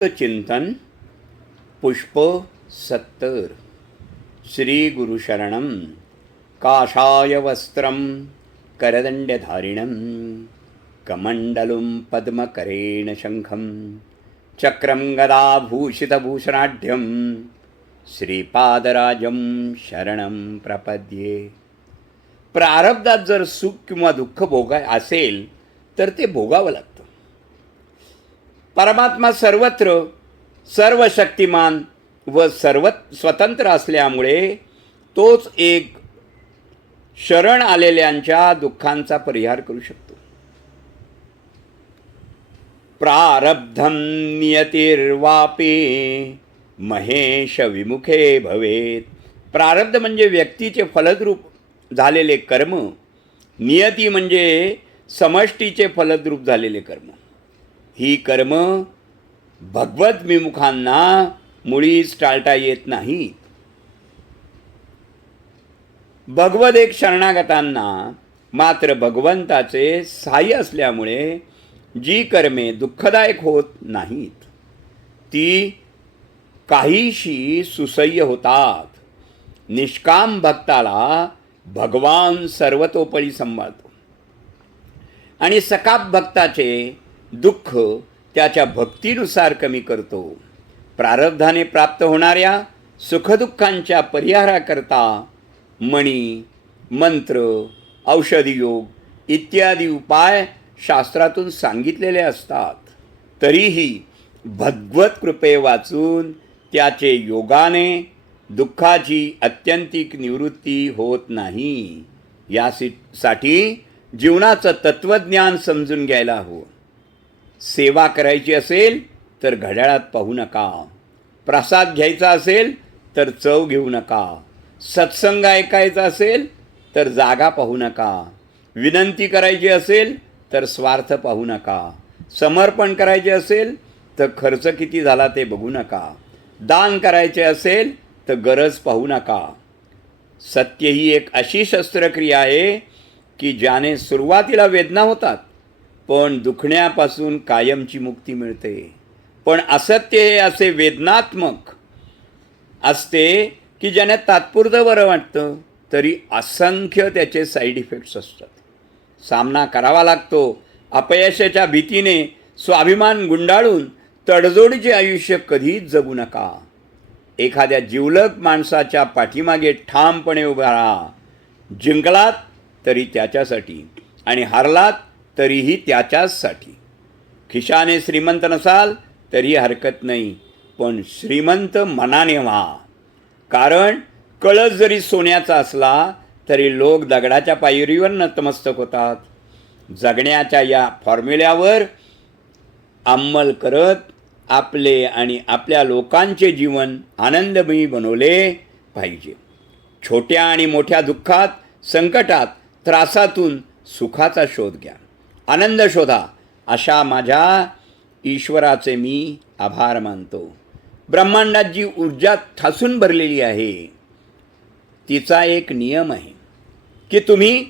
चिंतन पुष्प 70 श्री गुरुशरणं काषाय वस्त्रं करदंडधारिणं कमंडलुं पद्मकरेण शंखं चक्रं गदाभूषितभूषणाढ्यं श्रीपादराजं शरणं प्रपद्ये. प्रारब्धात जर सुख किंवा दुःख भोगाय असेल तर ते भोगावं लागतं. परमात्मा सर्वत्र सर्वशक्तिमान व स्वतंत्र असल्यामुळे तोच एक शरण आलेल्यांच्या दुःखांचा परिहार करू शकतो. प्रारब्धं नियतिर्वापी महेश विमुखे भवेत. प्रारब्ध म्हणजे व्यक्तीचे फलद्रूप झालेले कर्म, नियती म्हणजे समष्टीचे फलद्रूप झालेले कर्म. ही कर्म भगवत विमुखांना मुळीच टाळता येत नाहीत. भगवत एक शरणागतांना मात्र भगवंताचे सहाय्य असल्यामुळे जी कर्मे दुःखदायक होत नाहीत ती काहीशी सुसह्य होतात. निष्काम भक्ताला भगवान सर्वतोपरी सांभाळतो आणि सकाम भक्ताचे दुःख त्याच्या भक्तीनुसार कमी करतो. प्रारब्धाने प्राप्त होणाऱ्या सुखदुःखांच्या परिहाराकरता मणी, मंत्र, औषधी योग इत्यादी उपाय शास्त्रातून सांगितलेले असतात. तरीही भगवत कृपे वाचून त्याचे योगाने दुःखाची अत्यंतिक निवृत्ती होत नाही. यासाठी जीवनाचं तत्त्वज्ञान समजून घ्यायला हवं. सेवा करायची असेल तर घड्याळात पाहू नका. प्रसाद घ्यायचा असेल तर चव घेऊ नका. सत्संग ऐकायचा असेल तर जागा पाहू नका. विनंती करायची असेल तर स्वार्थ पाहू नका. समर्पण करायचे असेल तर खर्च किती झाला ते बघू नका. दान करायचे असेल तर गरज पाहू नका. सत्य ही एक अशी शस्त्रक्रिया आहे की ज्याने सुरुवातीला वेदना होतात पण दुखण्यापासून कायमची मुक्ती मिळते. पण असत्य हे असे वेदनात्मक असते की ज्याने तात्पुरतं बरं वाटतं तरी असंख्य त्याचे साईड इफेक्ट्स असतात. सामना करावा लागतो. अपयशाच्या भीतीने स्वाभिमान गुंडाळून तडजोडीचे आयुष्य कधीच जगू नका. एखाद्या जिवलग माणसाच्या पाठीमागे ठामपणे उभा राहा. जिंकलात तरी त्याच्यासाठी आणि हारलात तरीही त्याच्याचसाठी. खिशाने श्रीमंत नसाल तरी हरकत नाही, पण श्रीमंत मनाने व्हा. कारण कळस जरी सोन्याचा असला तरी लोक दगडाच्या पायरीवर नतमस्तक होतात. जगण्याच्या या फॉर्म्युल्यावर अंमल करत आपले आणि आपल्या लोकांचे जीवन आनंदमयी बनवले पाहिजे. छोट्या आणि मोठ्या दुःखात, संकटात, त्रासातून सुखाचा शोध घ्या. आनंद शोधा. अशा माझ्या ईश्वराचे मी आभार मानतो. ब्रह्मांडात जी ऊर्जा ठासून भरलेली आहे तिचा एक नियम आहे की तुम्ही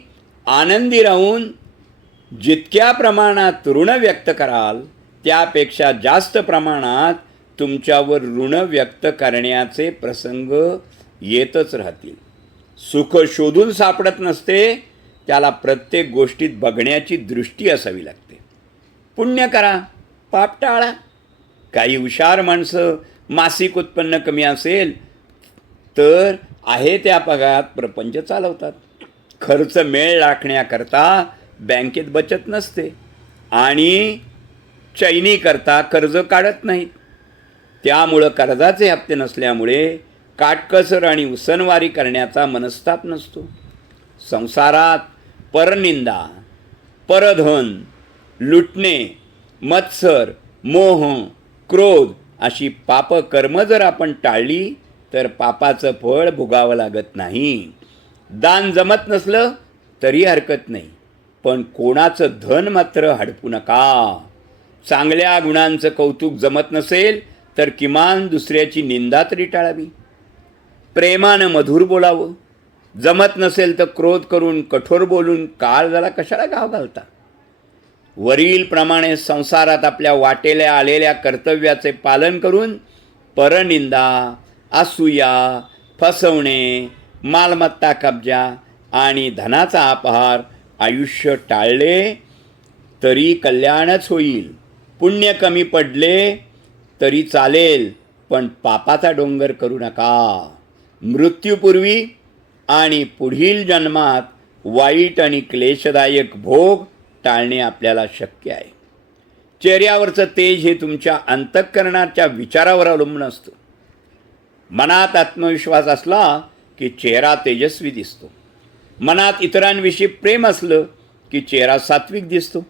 आनंदी राहून जितक्या प्रमाणात ऋण व्यक्त कराल त्यापेक्षा जास्त प्रमाणात तुमच्यावर ऋण व्यक्त करण्याचे प्रसंग येतच राहतील. सुख शोधून सापडत नसते, त्याला प्रत्येक गोष्टीत बघण्याची दृष्टी असावी लागते. पुण्य करा, पाप टाळा. काही हुशार माणसं मासिक उत्पन्न कमी असेल तर आहे त्या पगारात प्रपंच चालवतात. खर्च मेळ राखण्याकरता बँकेत बचत नसते आणि चैनी करता कर्ज काढत नाहीत. त्यामुळं कर्जाचे हप्ते नसल्यामुळे काटकसर आणि उसनवारी करण्याचा मनस्ताप नसतो. संसारात परनिंदा, परधन, लुटणे, मत्सर, मोह, क्रोध अशी पाप कर्म जर आपण टाळली तर पापाचं फळ भोगावं लागत नाही. दान जमत नसलं तरी हरकत नाही, पण कोणाचं धन मात्र हडपू नका. चांगल्या गुणांचं कौतुक जमत नसेल तर किमान दुसऱ्याची निंदा तरी टाळावी. प्रेमानं मधुर बोलावं. जमत नसेल तर क्रोध करून कठोर बोलून काळ जरा कशाला गाव घालता. वरीलप्रमाणे संसारात आपल्या वाटेला आलेल्या कर्तव्याचे पालन करून परनिंदा, असूया, फसवणे, मालमत्ता कब्जा आणि धनाचा अपहार आयुष्य टाळले तरी कल्याणच होईल. पुण्य कमी पडले तरी चालेल, पण पापाचा डोंगर करू नका. मृत्यूपूर्वी आणि पुढील जन्मात वाईट आणि क्लेशदायक भोग टाळणे आपल्याला शक्य आहे. चेहऱ्यावरचं तेज हे तुमच्या अंतःकरणाच्या विचारावर अवलंबून असतं. मनात आत्मविश्वास असला की चेहरा तेजस्वी दिसतो. मनात इतरांविषयी प्रेम असलं की चेहरा सात्विक दिसतो.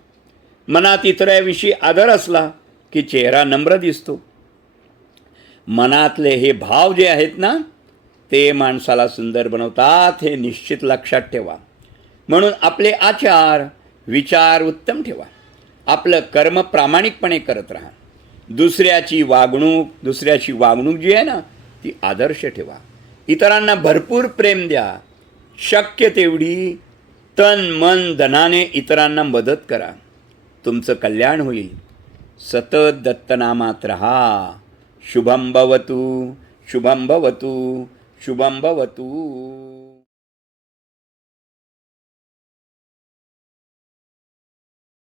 मनात इतरांविषयी आदर असला की चेहरा नम्र दिसतो. मनातले हे भाव जे आहेत ना, ते माणसाला सुंदर बनवतात, हे निश्चित लक्षात ठेवा. म्हणून आपले आचार विचार उत्तम ठेवा. आपलं कर्म प्रामाणिकपणे करत राहा. दुसऱ्याची वागणूक जी आहे ना, ती आदर्श ठेवा. इतरांना भरपूर प्रेम द्या. शक्य तेवढी तन मन धनाने इतरांना मदत करा. तुमचं कल्याण होईल. सतत दत्तनामात रहा. शुभम भवतु, शुभम भवतु, शुभम भवतु.